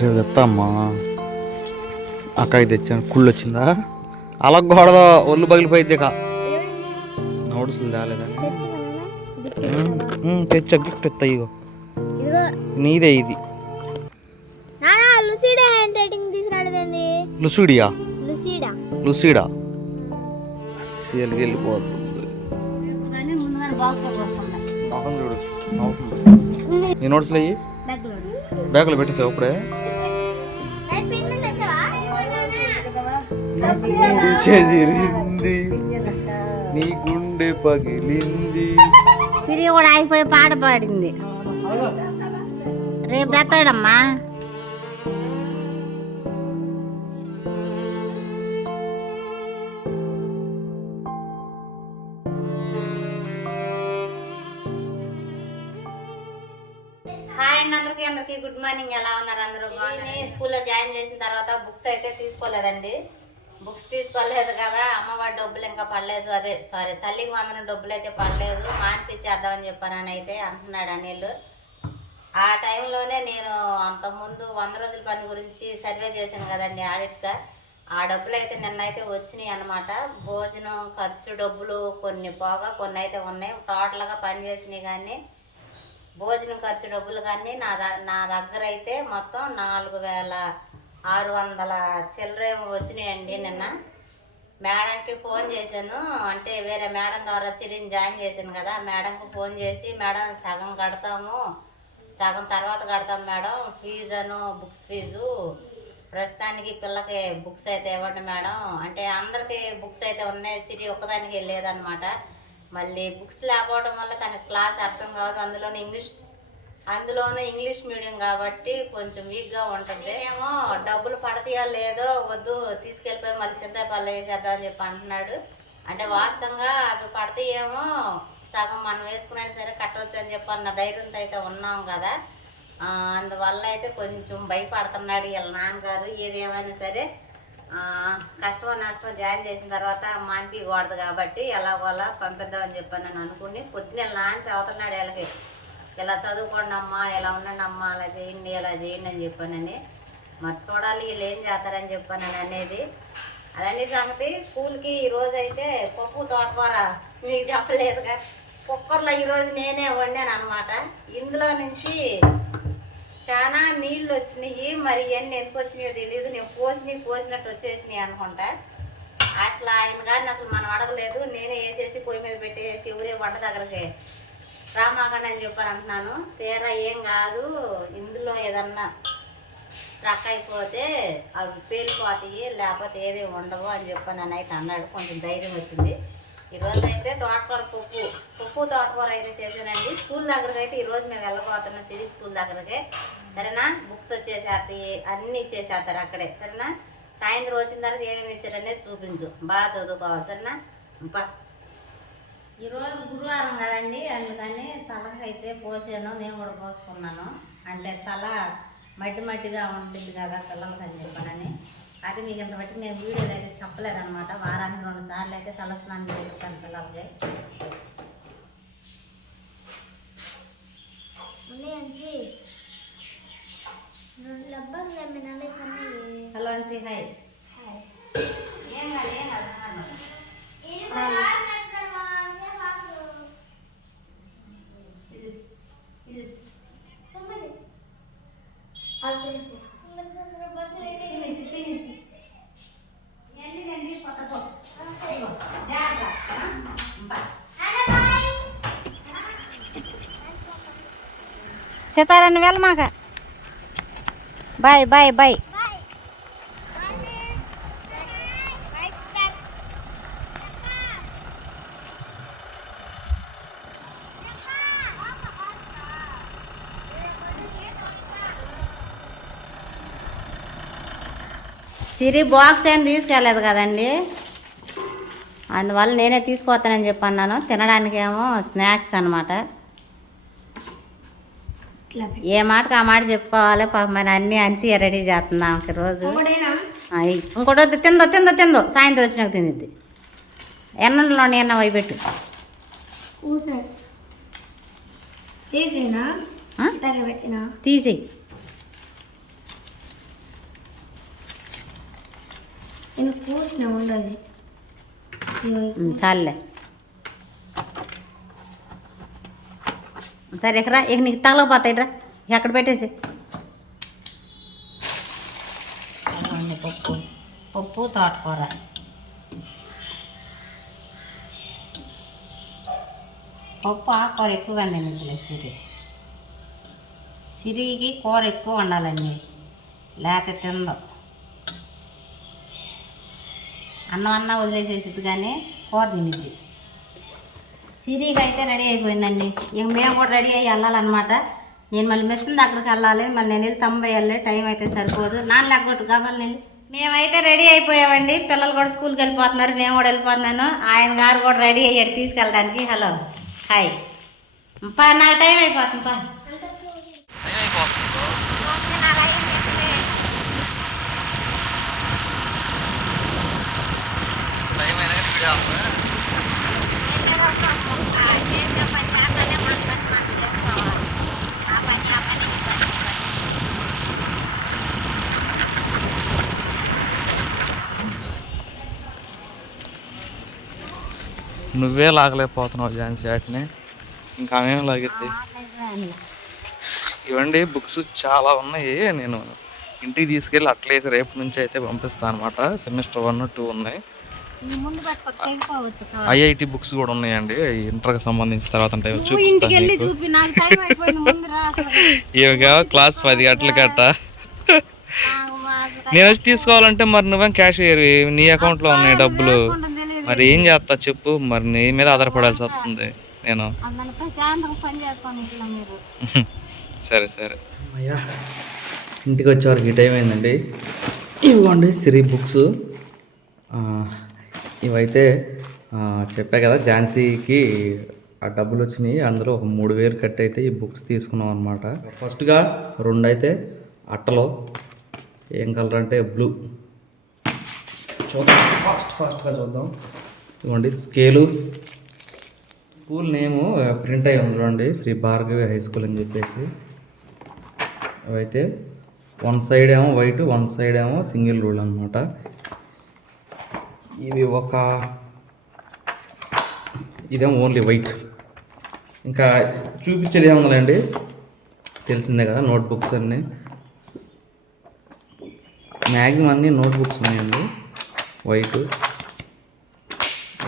రేపు అమ్మా. అక్కడికి తెచ్చాను. కుళ్ళు వచ్చిందా? అలా కూడదు ఒళ్ళు పగిలిపోయిద్ది కా నోట్సులు తేలేదని తెచ్చా గిఫ్ట్ ఎత్తా ఇగో. ఇదిగో. నీదే ఇది. లుసిడియా? లుసీడా? లుసిడా? సీఎల్కి వెళ్ళిపోతుంది. చూడు. నీ నోట్స్లో అయ్యి? బ్యాగ్లో పెట్టేసావు అప్పుడే చెదిరింది. నీ గుండె పగిలింది. సిరి కూడా ఆగిపోయి పాట పాడింది. రేపు తెస్తాడమ్మా అందరికీ గుడ్ మార్నింగ్. ఎలా ఉన్నారు అందరూ? బాగున్నాయి స్కూల్లో జాయిన్ చేసిన తర్వాత బుక్స్ అయితే తీసుకోలేదండి. బుక్స్ తీసుకోలేదు కదా అమ్మవారి డబ్బులు ఇంకా పడలేదు. అదే సారీ తల్లికి వందన డబ్బులు అయితే పడలేదు. మానిపించేద్దామని చెప్పానని అయితే అంటున్నాడు అనిల్. ఆ టైంలోనే నేను అంతకుముందు వంద రోజుల పని గురించి సర్వే చేశాను కదండి ఆడిట్గా. ఆ డబ్బులు అయితే నిన్నైతే వచ్చినాయి అనమాట భోజనం ఖర్చు డబ్బులు కొన్ని పోగా కొన్ని అయితే ఉన్నాయి. టోటల్గా పని చేసినాయి కానీ భోజనం ఖర్చు డబ్బులు కానీ నా ద నా దగ్గర అయితే మొత్తం నాలుగు వేల ఆరు వందల చిల్లరేమో వచ్చినాయండి నిన్న. మేడంకి ఫోన్ చేశాను. అంటే వేరే మేడం ద్వారా సిరిని జాయిన్ చేశాను కదా. మేడంకి ఫోన్ చేసి మేడం సగం కడతాము. సగం తర్వాత కడతాం మేడం. ఫీజు అను బుక్స్ ఫీజు. ప్రస్తుతానికి పిల్లకి బుక్స్ అయితే ఇవ్వండి మేడం. అంటే అందరికీ బుక్స్ అయితే ఉన్నాయి. సిరి ఒక్కదానికి లేదనమాట మళ్ళీ బుక్స్ లేకపోవడం వల్ల తనకు క్లాస్ అర్థం కాదు. అందులోనే ఇంగ్లీష్ అందులోనే ఇంగ్లీష్ మీడియం కాబట్టి కొంచెం వీక్గా ఉంటుంది. ఏమో డబ్బులు పడతాయా లేదో వద్దు తీసుకెళ్ళిపోయి మళ్ళీ చింతపల్లి వేసేద్దామని చెప్పి అంటున్నాడు. అంటే వాస్తవంగా అవి పడతాయేమో సగం మనం వేసుకున్నా సరే కట్టవచ్చు అని చెప్పి అన్న ధైర్యంతో అయితే ఉన్నాం కదా. అందువల్ల అయితే కొంచెం భయపడుతున్నాడు వీళ్ళ నాన్నగారు. ఏదేమైనా సరే కష్టమో నష్టమో జాయిన్ చేసిన తర్వాత మానిపించకూడదు కాబట్టి ఎలాగోలా పంపిద్దామని చెప్పి నేను అనుకుని పొద్దున లాంచ్ నాన్న చదువుతున్నాడు వీళ్ళకి. ఇలా చదువుకోండి అమ్మా ఇలా ఉండండి అమ్మా అలా చేయండి ఇలా చేయండి అని చెప్పానని మరి చూడాలి వీళ్ళు ఏం చేస్తారని చెప్పాను అనేది. అలాంటి సంగతి స్కూల్కి ఈరోజు అయితే పప్పు తోటకూర మీకు చెప్పలేదుగా. కుక్కర్లో ఈరోజు నేనే వండాను అనమాట ఇందులో నుంచి చాలా నీళ్ళు వచ్చినాయి మరి ఇవన్నీ ఎందుకు వచ్చినాయో తెలియదు నేను పోసినవి పోసినట్టు వచ్చేసినాయి అనుకుంటా. అసలు ఆయన గారిని అసలు మనం అడగలేదు. నేనే వేసేసి పొయ్యి మీద పెట్టేసి ఎవరే వంట దగ్గరకి రామాకండి అని చెప్పారు అంటున్నాను. తీరా ఏం కాదు ఇందులో ఏదన్నా ట్రక్ అయిపోతే అవి పేలిపోతాయి లేకపోతే ఏది ఉండవు అని చెప్పాను అని అయితే అన్నాడు. కొంచెం ధైర్యం వచ్చింది. ఈరోజు అయితే తోటకూర పప్పు పప్పు తోటకూర అయితే చేశానండి. స్కూల్ దగ్గరకు అయితే ఈరోజు మేము వెళ్ళబోతున్నాం సిటీ స్కూల్ దగ్గరకే. సరేనా? బుక్స్ వచ్చేసేస్తాయి అన్నీ ఇచ్చేసేస్తారు అక్కడే. సరేనా? సాయంత్రం వచ్చిన తర్వాత ఏమేమి ఇచ్చారనేది చూపించు. బాగా చదువుకోవాలి. సరేనా? బా ఈరోజు గురువారం కదండి అందుకని తలకు అయితే పోసాను నేను కూడా పోసుకున్నాను. అంటే తల మట్టి మట్టిగా ఉంటుంది కదా పిల్లలకి అని చెప్పానని అది మీకు ఇంత బట్టి నేను వీడియోలో అయితే చెప్పలేదన్నమాట. వారానికి రెండు సార్లు అయితే తల స్నానం చేస్తాను పిల్లలకి హలో అన్సి హాయ్. హాయ్. ఏం కాదు ఏం కాదు అన్నాను. ఇది ఇది పినిసి పినిసి ఎన్ని నేను తీసుకొస్తా పో ఇదిగో, జాగ్రత్త ఆ? బా సీతారాన్ని వెళ్ళమాక bye bye bye. Siri box ఏం తీసుకెళ్ళలేదు కదండి. అందువల్ల నేనే తీసుకొస్తానని చెప్పన్నాను. తినడానికేమో స్నాక్స్ అనమాట ఏ మాటకు ఆ మాట చెప్పుకోవాలి పాపం మరి అన్నీ అనిసి రెడీ చేస్తున్నాం ఆమెకి రోజు. ఇంకోటి వద్దు తిందో తిందో తిందో. సాయంత్రం వచ్చినాక తిందిద్ది ఎన్నంలో ఎన్న వైపెట్టు తీసేయి నేను సరే ఎక్కరా ఇక నీకు తగలకపోతాయి రా ఎక్కడ పెట్టేసి. పప్పు పప్పు తోటకూర. పప్పు ఆకుకూర ఎక్కువగా తినద్దులే సిరి. సిరికి కూర ఎక్కువ వండాలండి. లేకపోతే తిందో. అన్నం అన్న వదిలేసేసిద్ది కానీ కూర తినిద్ది. సిరీగా అయితే రెడీ అయిపోయిందండి. ఇంక మేము కూడా రెడీ అయ్యి వెళ్ళాలన్నమాట. నేను మళ్ళీ మిషన్ దగ్గరికి వెళ్ళాలి. మళ్ళీ నేను వెళ్ళి తొంభై వెళ్ళి టైం అయితే సరిపోదు. నాన్న లెగ్గొట్టు కావాలి నేను మేమైతే రెడీ అయిపోయామండి. పిల్లలు కూడా స్కూల్కి వెళ్ళిపోతున్నారు. నేను కూడా వెళ్ళిపోతున్నాను. ఆయన గారు కూడా రెడీ అయ్యాడు తీసుకెళ్ళడానికి. హలో. హాయ్. పా నా టైం అయిపోతుంది. పా. టైం అయినా నువ్వే లాగలేకపోతున్నావు ఝాన్సీ వాటిని. ఇంకా ఆమెం లాగెత్తి ఇవండి బుక్స్ చాలా ఉన్నాయి. నేను ఇంటికి తీసుకెళ్ళి అట్లేసి రేపు నుంచి అయితే పంపిస్తాను అనమాట సెమిస్టర్ వన్ టూ ఉన్నాయి. ఐఐటి బుక్స్ కూడా ఉన్నాయండి. ఇంటర్కి సంబంధించిన తర్వాత ఇవిగా క్లాస్ పది గంటల కట్ట? నేను వచ్చి తీసుకోవాలంటే మరి నువ్వేం క్యాష్ నీ అకౌంట్లో ఉన్నాయి డబ్బులు. మరి ఏం చేస్తా చెప్పు. మరి నీ మీద ఆధారపడాల్సి వస్తుంది. నేను అందులో ప్రశాంతంగా పని చేసుకొని ఇట్లా మీరు. సరే సరే. అయ్యా ఇంటికి వచ్చేవారికి టైం అయిందండి ఇవ్వండి సిరి బుక్స్. ఇవైతే ఆ, చెప్పా కదా ఝాన్సీకి ఆ డబ్బులు వచ్చినాయి. అందులో ఒక మూడు వేలు కట్టి అయితే ఈ బుక్స్ తీసుకున్నాం అనమాట ఫస్ట్గా రెండు అయితే అట్టలో ఏం కలర్ అంటే బ్లూ. చూద్దాం. ఫాస్ట్ ఫాస్ట్గా చూద్దాం. ఇదిగోండి స్కేలు. స్కూల్ నేము ప్రింట్ అయ్యి ఉంది శ్రీ భార్గవి హై స్కూల్ అని చెప్పేసి. అవైతే వన్ సైడ్ ఏమో వైట్ వన్ సైడ్ ఏమో సింగిల్ రూల్ అనమాట ఇవి ఒక ఇదేమో ఓన్లీ వైట్. ఇంకా చూపించేది ఏముందండి తెలిసిందే కదా నోట్బుక్స్ అన్నీ. మ్యాక్సిమం అన్నీ నోట్బుక్స్ ఉన్నాయండి. White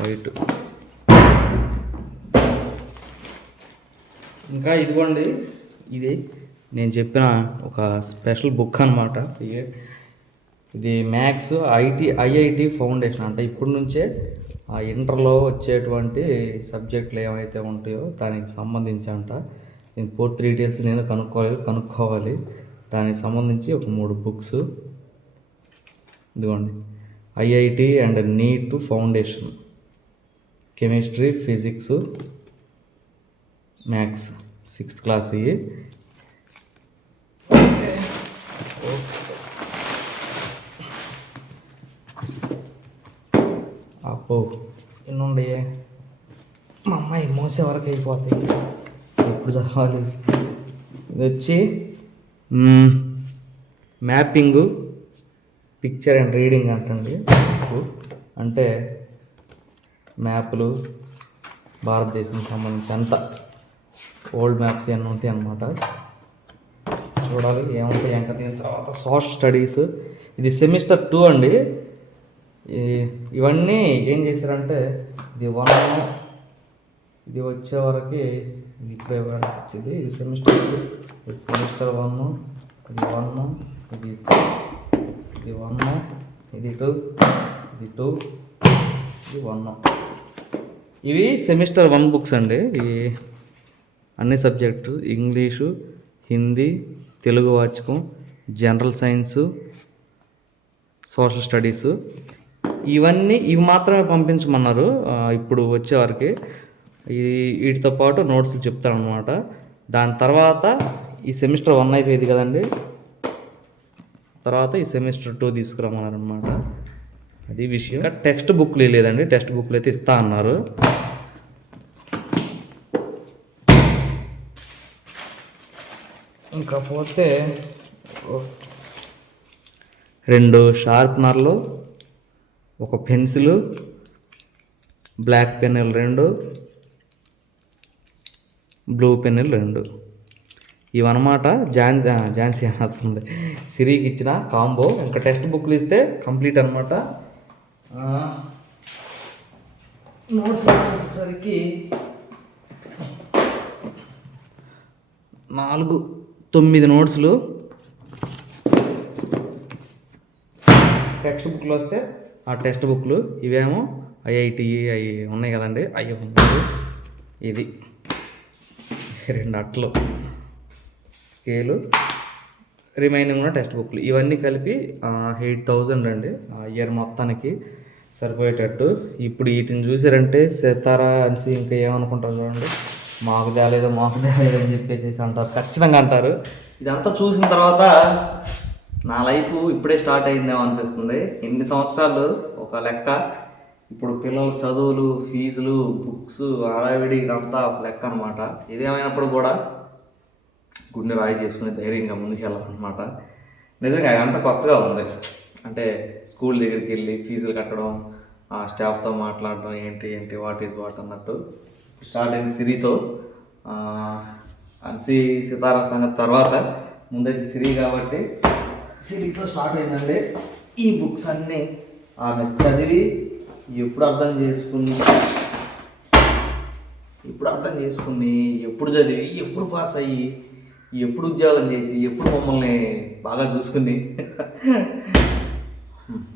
white. ఇంకా ఇదిగోండి ఇది నేను చెప్పిన ఒక స్పెషల్ బుక్ అనమాట ఇది మ్యాథ్స్ ఐటీ ఐఐటి ఫౌండేషన్ అంటే. ఇప్పటి నుంచే ఆ ఇంటర్లో వచ్చేటువంటి సబ్జెక్టులు ఏమైతే ఉంటాయో దానికి సంబంధించి అంట నేను పూర్తి డీటెయిల్స్ నేను కనుక్కోలేదు కనుక్కోవాలి. దానికి సంబంధించి ఒక మూడు బుక్స్. ఇదిగోండి. IIT and NEET foundation. Chemistry physics maths sixth class ఇవి. అప్పో ఎన్నుండే మా అమ్మాయి మోసే వరకు అయిపోతాయి ఎప్పుడు చదవాలి? ఇది వచ్చి మ్యాపింగు. పిక్చర్ అండ్ రీడింగ్ అంటండి. అంటే మ్యాప్లు భారతదేశం సంబంధించి అంతా ఓల్డ్ మ్యాప్స్ ఏమైనా ఉంటాయి అన్నమాట. చూడాలి ఏముంటాయి ఇంకా దీని తర్వాత సోషల్ స్టడీస్ ఇది సెమిస్టర్ టూ అండి. ఈ- ఇవన్నీ ఏం చేశారంటే ఇది వన్ ఇది వచ్చే వరకు ఇది ఇప్పుడే వచ్చింది. ఇది సెమిస్టర్ ఇది సెమిస్టర్ వన్ ఇది వన్ ఇది ఇది వన్ ఇది టూ ఇది టూ ఇది వన్ ఇవి సెమిస్టర్ వన్ బుక్స్ అండి. ఈ అన్ని సబ్జెక్టు ఇంగ్లీషు హిందీ తెలుగు వాచకం జనరల్ సైన్సు సోషల్ స్టడీస్ ఇవన్నీ ఇవి మాత్రమే పంపించమన్నారు. ఇప్పుడు వచ్చేవారికి ఇది వీటితో పాటు నోట్స్లు చెప్తారనమాట దాని తర్వాత ఈ సెమిస్టర్ వన్ అయిపోయింది కదండి. తర్వాత ఈ సెమిస్టర్ టూ తీసుకురమ్మన్నారు అనమాట అది విషయం. ఇంకా టెక్స్ట్ బుక్లు లేదండి. టెక్స్ట్ బుక్లు అయితే ఇస్తా అన్నారు. ఇంకా పోతే రెండు షార్ప్నర్లు ఒక పెన్సిలు బ్లాక్ పెన్నులు రెండు బ్లూ పెన్నులు రెండు. ఇవన్నమాట జాన్ జా- ఝాన్సీ అని వస్తుంది సిరికి ఇచ్చిన కాంబో. ఇంకా టెక్స్ట్ బుక్లు ఇస్తే కంప్లీట్ అనమాట నోట్స్ వచ్చేసరికి నాలుగు తొమ్మిది నోట్స్లు. టెక్స్ట్ బుక్లు వస్తే ఆ టెక్స్ట్ బుక్లు. ఇవేమో ఐఐటి అవి ఉన్నాయి కదండి. అవి ఇది రెండు అట్లు. స్కేలు రిమైనింగ్ ఉన్న టెక్స్ట్ బుక్లు. ఇవన్నీ కలిపి ఎయిట్ థౌజండ్ అండి. ఇయర్ మొత్తానికి సరిపోయేటట్టు. ఇప్పుడు వీటిని చూసారంటే సితారా అనిసి ఇంకా ఏమనుకుంటారు చూడండి. మాకు తేలేదు మాకు తేలేదు అని చెప్పేసి అంటారు. ఖచ్చితంగా అంటారు. ఇదంతా చూసిన తర్వాత నా లైఫ్ ఇప్పుడే స్టార్ట్ అయిందేమో అనిపిస్తుంది. ఎన్ని సంవత్సరాలు ఒక లెక్క? ఇప్పుడు పిల్లల చదువులు ఫీజులు బుక్స్ హడావిడి ఇదంతా ఒక లెక్క అనమాట ఇదేమైనప్పుడు కూడా గుండె రాయి చేసుకుని ధైర్యంగా ముందుకెళ్ళాలన్నమాట. నిజంగా అదంతా కొత్తగా ఉంది. అంటే స్కూల్ దగ్గరికి వెళ్ళి ఫీజులు కట్టడం ఆ స్టాఫ్తో మాట్లాడడం ఏంటి ఏంటి వాట్ ఈజ్ వాట్ అన్నట్టు స్టార్ట్ అయింది సిరితో. అన్సి సితారా సంగతి తర్వాత ముందైతే సిరి కాబట్టి సిరితో స్టార్ట్ అయిందండి. ఈ బుక్స్ అన్నీ ఆమె చదివి ఎప్పుడు అర్థం చేసుకుని ఎప్పుడు అర్థం చేసుకుని ఎప్పుడు చదివి ఎప్పుడు పాస్ అయ్యి ఎప్పుడు ఉద్యోగం చేసి ఎప్పుడు మమ్మల్ని బాగా చూసుకుని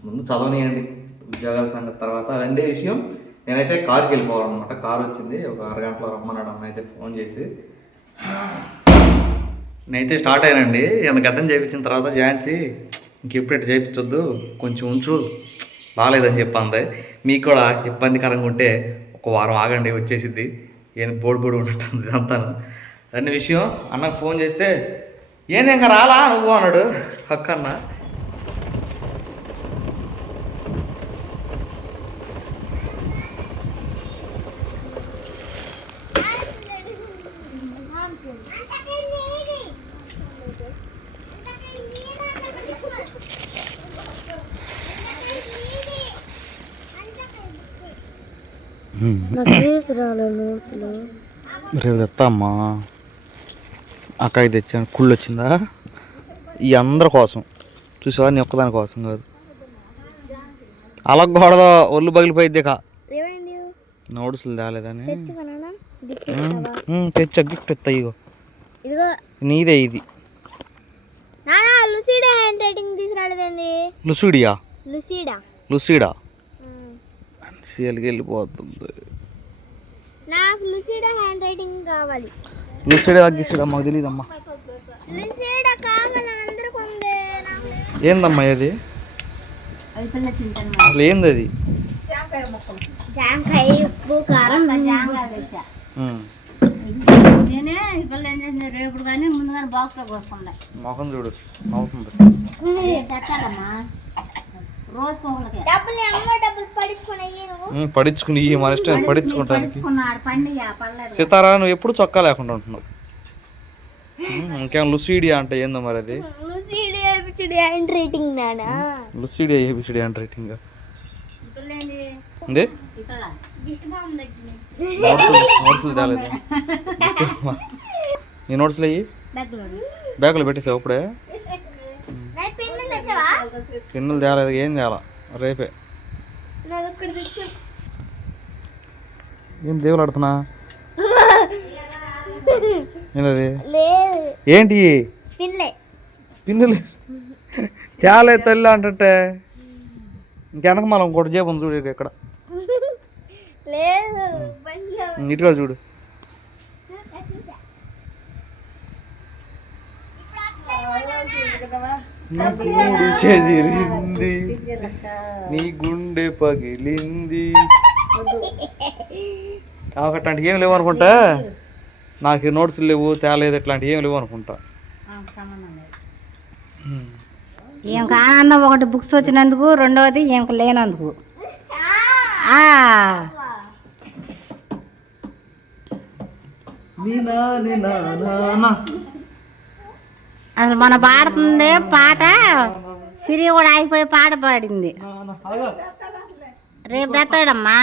ముందు చదవనియండి. ఉద్యోగాల సంగతి తర్వాత అదే విషయం. నేనైతే కార్కి వెళ్ళిపోవాలన్నమాట. కార్ వచ్చింది. ఒక అరగంటలో రమ్మన్నాడు అన్న అయితే ఫోన్ చేసి. నేనైతే స్టార్ట్ అయ్యానండి ఈయన గడ్డం చేయించిన తర్వాత ఝాన్సీ ఇంకెప్పుడు ఇట్లా చేయించొద్దు కొంచెం ఉంచు. బాగాలేదని చెప్పింది. మీకు కూడా ఇబ్బందికరంగా ఉంటే ఒక వారం ఆగండి వచ్చేసిద్ది. ఏం బోర్డు బోర్డు ఉంటుంది అంతాను అన్ని విషయం అన్నకు ఫోన్ చేస్తే ఏంది ఇంకా రాలా నువ్వు? అన్నాడు హక్కన్న రేపు తెస్తా అమ్మా. అక్కడికి తెచ్చాను. కుళ్ళు వచ్చిందా ఈ అందరి కోసం. చూసావా? నీ ఒక్కదాని కోసం కాదు. అలా గోడదో ఒళ్ళు పగిలిపోయిద్ది కా నోట్స్లు తేలేదని. తెచ్చా. గిఫ్ట్ ఇస్తా ఇగో. నీదే ఇది. నానా లుసీడా హ్యాండ్ రైటింగ్ తీసుకురాలేదండి లుసిడియా? లుసీడా. లుసిడా? సీఎల్కి వెళ్ళిపోతుంది. నాకు లుసీడా హ్యాండ్ రైటింగ్ కావాలి. లుసిడా తగ్గిసిడా మాకు తెలియదమ్మా ఏందమ్మా ఇది? అసలు ఏంది అది మొఖం చూడు. నవ్వుతుంది రోజు డబ్బులు డబ్బులు పడించుకుని నువ్వు? మన ఇష్టం పడించుకుంటానికి. సితారా నువ్వు ఎప్పుడు చొక్కా లేకుండా ఉంటున్నావు? ఇంకేం లుసిడియా అంటే ఏందో మరి అది? లుసీడి A B C D handwriting నానా? లుసిడియా A B C D handwriting. ఉంది నోట్స్లు తేలేదు. నీ నోట్స్లు అయ్యి బ్యాగ్లో బ్యాగులో పెట్టేసావు పెన్ను పిన్నులు తేలేదు ఏం తేలా? రేపే. ఏం దేవుడు ఆడుతున్నా? ఏంటది ఏంటి? పిన్నులు తేలే తల్లి అంటే ఇంకెనక మనం ఇంకోటి జేబు ఉంది చూడు ఇక్కడ. నీట్గా చూడు. నీ గూడు చెదిరింది. నీ గుండె పగిలింది. నాకు అట్లాంటి ఏం లేవు అనుకుంటా? నాకు నోట్స్ లేవు తేలేదు ఇట్లాంటి ఏం లేవు అనుకుంటా. ఈమెకు ఆనందం ఒకటి బుక్స్ వచ్చినందుకు రెండవది ఈమెకు లేనందుకు. ఆ. నీ నాని నా నాన్న. అసలు మన పాడుతుంది పాట సిరి కూడా అయిపోయి పాట పాడింది. రేపు తెస్తాడమ్మా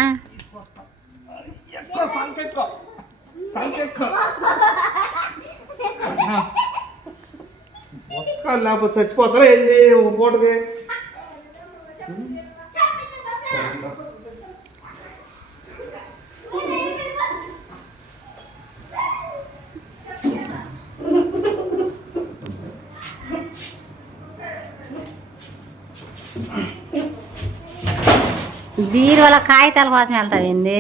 లేకపోతే చచ్చిపోతారా ఏంది? పూటకి. బీరువాల కాగితాల కోసం వెళ్తావింది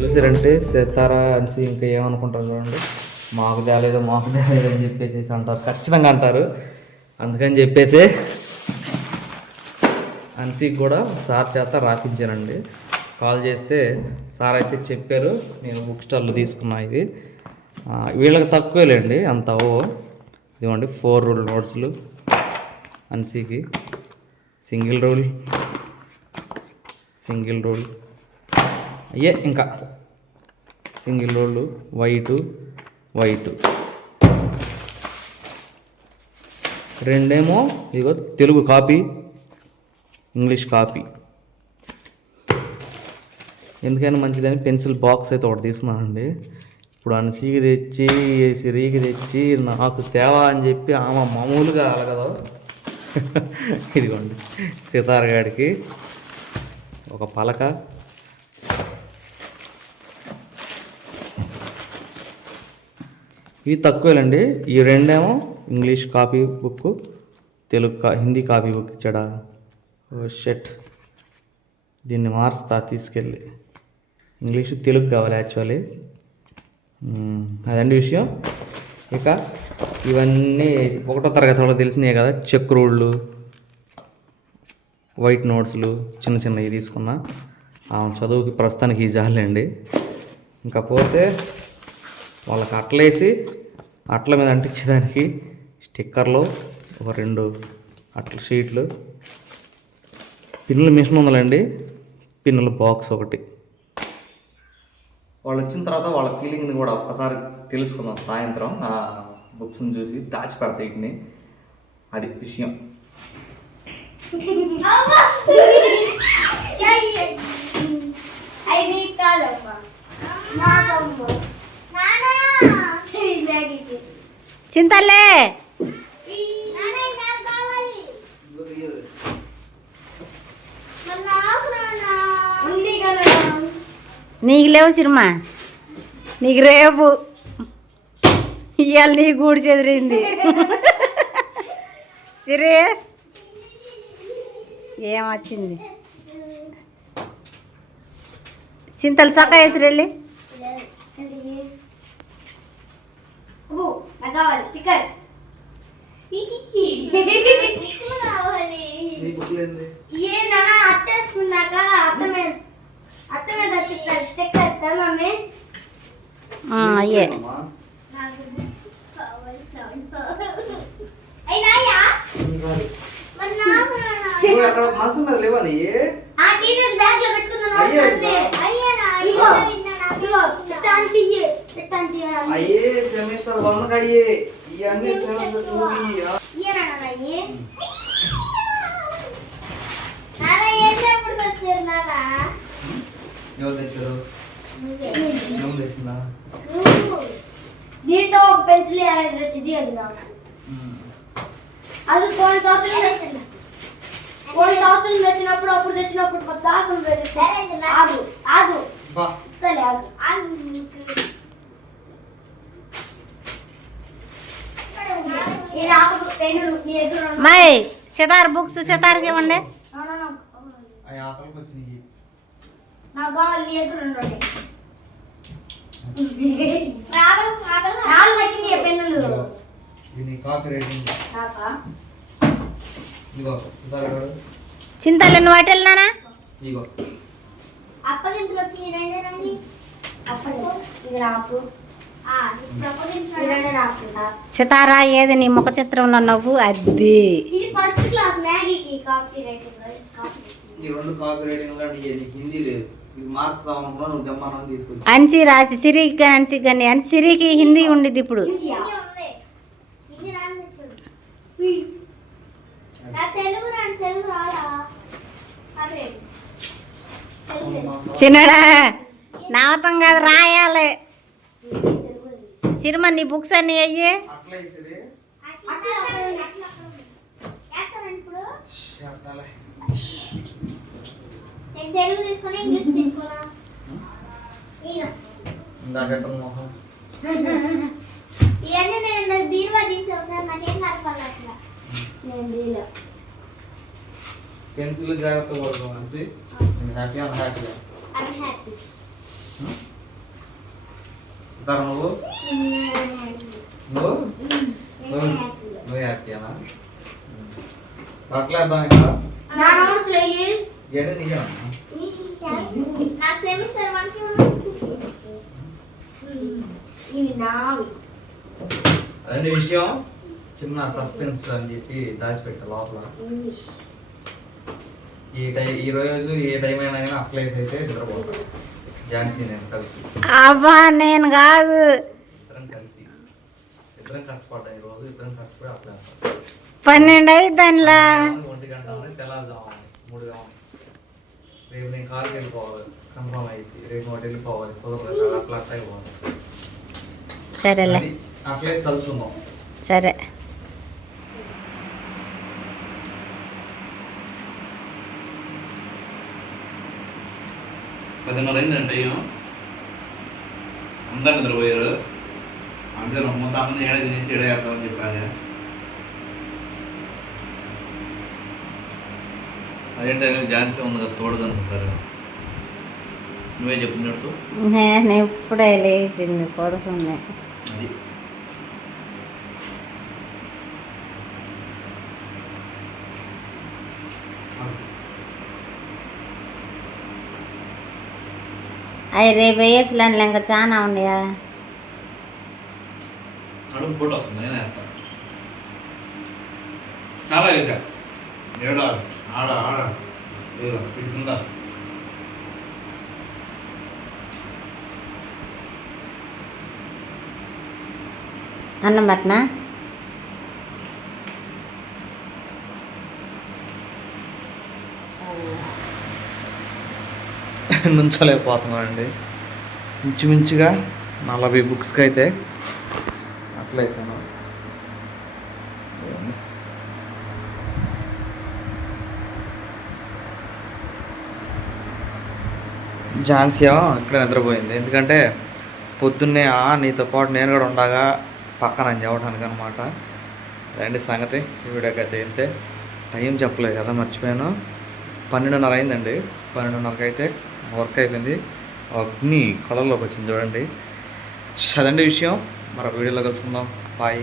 చూసారంటే సెతారా అనేసి ఇంకా ఏమనుకుంటారు చూడండి. మాకు తేలేదు మాకు తేలేదు అని చెప్పేసి అంటారు. ఖచ్చితంగా అంటారు. అందుకని చెప్పేసి ఎన్సీకి కూడా సార్ చేత రాపించానండి. కాల్ చేస్తే సార్ అయితే చెప్పారు నేను బుక్ స్టాల్లో తీసుకున్నా ఇవి. వీళ్ళకి తక్కువేలేండి అంత ఓ ఇదిగోండి ఫోర్ రూల్ నోట్స్లు అన్సీకి సింగిల్ రూల్ సింగిల్ రూల్ అయ్యే ఇంకా. సింగిల్ రోళ్ళు వైటు వైటు రెండేమో ఇదిగో తెలుగు కాపీ. English copy. ఎందుకైనా మంచిదని పెన్సిల్ బాక్స్ అయితే ఒకటి తీసుకున్నానండి. ఇప్పుడు అన్సీకి తెచ్చి సిరికి తెచ్చి నాకు తేవా అని చెప్పి ఆమె మామూలుగా అలగదు. ఇదిగోండి సీతారగాడికి ఒక పలక. ఇవి తక్కువేలండి. ఈ రెండేమో ఇంగ్లీష్ కాపీ బుక్ తెలుగు కా హిందీ కాపీ బుక్ ఇచ్చాడా? షెట్. దీన్ని మార్స్తా తీసుకెళ్ళి. ఇంగ్లీష్ తెలుగు కావాలి యాక్చువల్లీ. అదండి విషయం. ఇక ఇవన్నీ ఒకటో తరగతి వాళ్ళకి తెలిసినాయి కదా చెక్ రోడ్లు వైట్ నోట్స్లు చిన్న చిన్నవి తీసుకున్నా. ఆమె చదువుకి ప్రస్తుతానికి ఈ జాలండి ఇంకా పోతే వాళ్ళకి అట్లేసి అట్ల మీద అంటించడానికి స్టిక్కర్లు ఒక రెండు అట్ల షీట్లు పిన్నుల మిషన్ ఉందండి పిన్నుల బాక్స్ ఒకటి. వాళ్ళు వచ్చిన తర్వాత వాళ్ళ ఫీలింగ్ని కూడా ఒక్కసారి తెలుసుకుందాం. సాయంత్రం ఆ బుక్స్ని చూసి దాచిపెడతాయి వీటిని. అది విషయం. అది కాదమ్మా నాకమ్మ నానా బ్యాగ్కి చింతల్లే నానా ఇది నాకు కావాలి మరి నాకు నానా ఉంది కదా నీకు లేవు సినిమా. నీకు రేపు ఇవాళ నీ గూడు చెదిరింది. సిరి ఏమొచ్చింది? చింతలు చక్క వేసిరెళ్ళి ఏ నాన్న అట్టేసుకున్నాక అత్త అయ్యే మీద లేవని అయ్యే. సెమిస్టర్ వన్ అయ్యే ఇవన్నీ సెమిస్టర్ టూ నాన్న ఏం వచ్చారు నాన్న? ఎవరు తెచ్చారు? ఎవరు తెచ్చిందా? నువ్వు. దీంట్లో ఒక పెన్సిల్ ఎరేజర్ వచ్చింది అది నాన్న అది పోయిన సంవత్సరం పోయిన సంవత్సరం తెచ్చినప్పుడు అప్పుడు తెచ్చినప్పుడు దాకా ఆగు ఆగు. ఆగు. మై సితార్ బుక్స్ సితార్కి ఇవ్వండి. నాకు కావాలి నీ ఎదురు ఉండండి. నాలుగు వచ్చింది ఈ పెన్నులు? ఇది కాపీ రైటింగ్. నాకా ఇగో సుధాకర్ చింతలు నువ్వు అప్పగింతలు వచ్చింది అప్పగించాడు. రాకుండా. సితారా ఏది నీ ముఖ చిత్రంలో నవ్వు? అది. ఇది ఫస్ట్ క్లాస్ మ్యాగీకి కాపీ రైటింగ్ కాపీ ఈ రెండు కాపీ రైటింగ్ హిందీ లేదు. అన్సి రాసి సిరికి కానీ అన్సి కానీ అని సిరికి హిందీ ఉండిద్ది ఇప్పుడు. హిందీ ఉంది హిందీ రాని చూడు ఉయ్. నా తెలుగు రాని తెలుగు రాలా అదే. తెలుగు. చిన్నడా నవతం కాదు రాయాలి. సిరిమ నీ బుక్స్ అన్ని అయ్యి. నేను తెలుగు తీసుకుని ఇంగ్లీష్ తీసుకోనా ఇక ఇందాక ఎట్ట మొహం ఇవన్నీ నేను ఇందాక బీరువా తీసి ఒకసారి నాకేం కలపాలి అట్లా నేను తీయలే. పెన్సిల్ జాగ్రత్త పడుకో మనిషి happy unhappy I happy Sitara నువ్వు? నువ్వు? నువ్వు హ్యాపీనా అట్లేద్దాం ఇంకా నా నోట్స్ ఇవన్నీ నిజమా నా సెమిస్టర్ వన్కి ఇవి నావి. అదే విషయం. చిన్న సస్పెన్స్ అని చెప్పి దాచిపెట్టా లోపల. ఈ టై ఈ రోజు ఏ టైం అయినా కానీ అప్లైస్ అయితే నిద్రపోతాం ఝాన్సీ నేను కలిసి. అబ్బా నేను కాదు. ఇద్దరం కలిసి. ఇద్దరం కష్టపడ్డాం ఈ రోజు ఇద్దరం కష్టపడి అప్లై పన్నెండు అయిద్దానిలా ఒంటి గంట కావాలి రేపు నేను కారుకి వెళ్ళిపోవాలి. కన్ఫర్మ్ అయింది రేపు ఒకటి వెళ్ళిపోవాలి కుదరదు అట్లా అట్లా అయిపోవాలి సరేలే. ఆ ప్లేస్ కలుసుకుందాం. సరే. పదిన్నర అయిందంటే అందరు నిద్రపోయారు. అంతే మొత్తం అన్న ఏడ తినేసి ఏడ వేద్దామని అదేంటే ఝాన్సీ ఉంది కదా తోడుగా అనుకుంటారు నువ్వే చెప్పినట్టు నేను ఇప్పుడే లేచింది పడుకున్నా అది. అవి రేపు వేయచ్చులేండి ఇంకా చాలా ఉన్నాయా? అడుగు ఫోటో చాలా వేసా. ఏడ ఆడ ఆడ. ఇదిగో, ఇటుందా అన్నం పట్నా? నుంచోలేకపోతున్నానండి. ఇంచుమించుగా నలభై బుక్స్కి అయితే అట్లా ఝాన్సీయా ఇక్కడ నిద్రపోయింది. ఎందుకంటే పొద్దున్నే ఆ నీతో పాటు నేను కూడా ఉండగా పక్కన చెప్పడానికి అనమాట రండి సంగతి ఈ వీడియోకి అయితే ఇంతే. టైం చెప్పలేదు కదా మర్చిపోయాను. పన్నెండున్నర అయిందండి పన్నెండున్నరకి అయితే వర్క్ అయిపోయింది. అగ్ని కళల్లోకి వచ్చింది చూడండి. అదండి విషయం. మరొక వీడియోలో కలుసుకుందాం. బాయ్.